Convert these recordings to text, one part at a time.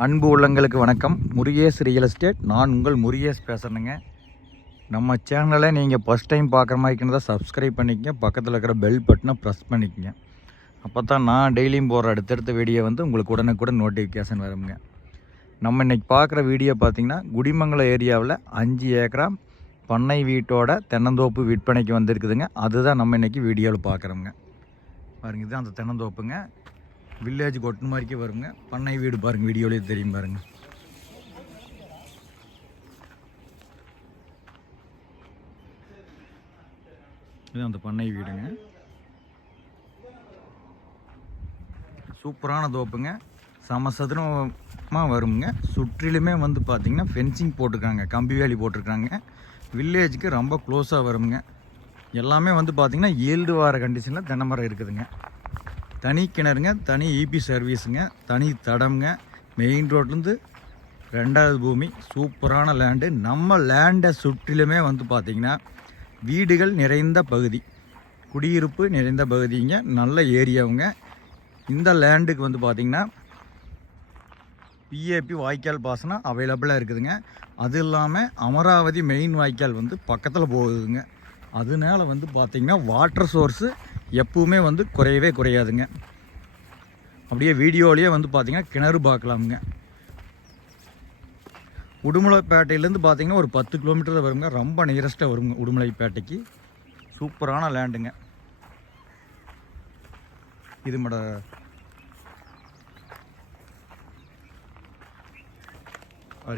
அன்பு உள்ளங்களுக்கு வணக்கம். முருகேஷ் ரியல் எஸ்டேட் நான் உங்கள் முருகேஷ் பேசுகிறேங்க நம்ம சேனலை நீங்கள் ஃபஸ்ட் டைம் பார்க்குற மாதிரி இருந்தால் சப்ஸ்கிரைப் பண்ணிக்கங்க. பக்கத்தில் இருக்கிற பெல் பட்டனை ப்ரெஸ் பண்ணிக்கங்க. அப்போ தான் நான் டெய்லியும் போகிற அடுத்தடுத்த வீடியோ வந்து உங்களுக்கு உடனுக்குடன் நோட்டிஃபிகேஷன் வருங்க. நம்ம இன்றைக்கி பார்க்குற வீடியோ பார்த்திங்கன்னா குடிமங்கலம் ஏரியாவில் அஞ்சு ஏக்கரா பண்ணை வீட்டோட தென்னந்தோப்பு விற்பனைக்கு வந்திருக்குதுங்க. அதுதான் நம்ம இன்றைக்கி வீடியோவில் பார்க்குறோங்க பாருங்க இதுதான் அந்த தென்னந்தோப்புங்க. வில்லேஜ் கொட்டு மாதிரிக்கே வருங்க. பண்ணை வீடு பாருங்கள் வீடியோலேயே தெரியும் பாருங்கள் இது அந்த பண்ணை வீடுங்க. சூப்பரான தோப்புங்க. சமசதுரமாக வருங்க. சுற்றிலுமே வந்து பார்த்திங்கன்னா ஃபென்சிங் போட்டிருக்காங்க. கம்பி வேலி போட்டிருக்காங்க. வில்லேஜுக்கு ரொம்ப க்ளோஸாக வருங்க. எல்லாமே வந்து பார்த்திங்கன்னா ஈல்டு வார கண்டிஷனில் தென்னை மரம் இருக்குதுங்க. தனி கிணறுங்க தனி இபி சர்வீஸுங்க தனி தடம்ங்க. மெயின் ரோட்லேருந்து ரெண்டாவது பூமி சூப்பரான லேண்டு நம்ம லேண்டை சுற்றிலுமே வந்து பார்த்திங்கன்னா வீடுகள் நிறைந்த பகுதி. குடியிருப்பு நிறைந்த பகுதிங்க நல்ல ஏரியாவுங்க. இந்த லேண்டுக்கு வந்து பார்த்திங்கன்னா பிஏபி வாய்க்கால் பாசனம் அவைலபிளாக இருக்குதுங்க. அது இல்லாமல் அமராவதி மெயின் வாய்க்கால் வந்து பக்கத்தில் போகுதுங்க. அதனால வந்து பார்த்திங்கன்னா வாட்டர் சோர்ஸு எப்பவுமே வந்து குறையவே குறையாதுங்க. அப்படியே வீடியோலேயே வந்து பார்த்திங்கன்னா கிணறு பார்க்கலாமுங்க உடுமலைப்பேட்டையிலேருந்து பார்த்திங்கன்னா ஒரு பத்து கிலோமீட்டர் தான் வருங்க. ரொம்ப நியரஸ்ட்டாக வருங்க உடுமலைப்பேட்டைக்கு. சூப்பரான லேண்டுங்க இது மட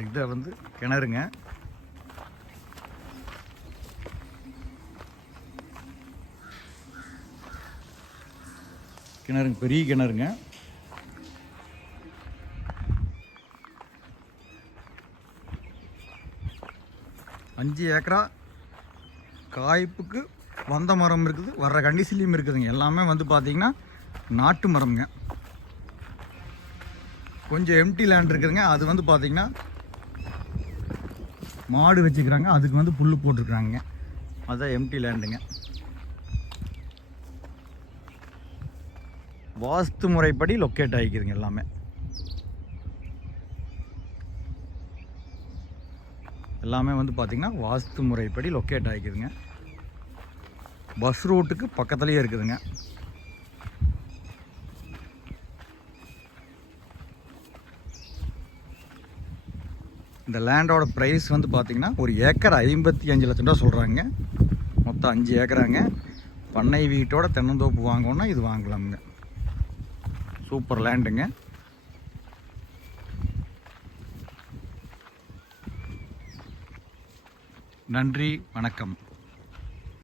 இதை வந்து கிணறுங்க. கிணறுங்க பெரிய கிணறுங்க. அஞ்சு ஏக்கரா காய்ப்புக்கு வந்த மரம் இருக்குது வர்ற கண்டிஷன்லையும் இருக்குதுங்க. எல்லாமே வந்து பார்த்திங்கன்னா நாட்டு மரம்ங்க. கொஞ்சம் எம்டி லேண்ட் இருக்குதுங்க. அது வந்து பார்த்திங்கன்னா மாடு வச்சுக்கிறாங்க. அதுக்கு வந்து புல் போட்டிருக்குறாங்க. அதுதான் எம்டி லேண்டுங்க வாஸ்து முறைப்படி லொக்கேட் ஆகிக்குதுங்க எல்லாமே. எல்லாமே வந்து பார்த்திங்கன்னா வாஸ்து முறைப்படி லொக்கேட் ஆகிக்குதுங்க. பஸ் ரூட்டுக்கு பக்கத்துலேயே இருக்குதுங்க. இந்த லேண்டோட ப்ரைஸ் வந்து பார்த்திங்கன்னா ஒரு ஏக்கர் ஐம்பத்தி அஞ்சு லட்சம் ரூபா சொல்கிறாங்க மொத்தம் அஞ்சு ஏக்கராங்க. பண்ணை வீட்டோட தென்னந்தோப்பு வாங்கணுன்னா இது வாங்கலாமுங்க. சூப்பர் லேண்டுங்க. நன்றி வணக்கம்.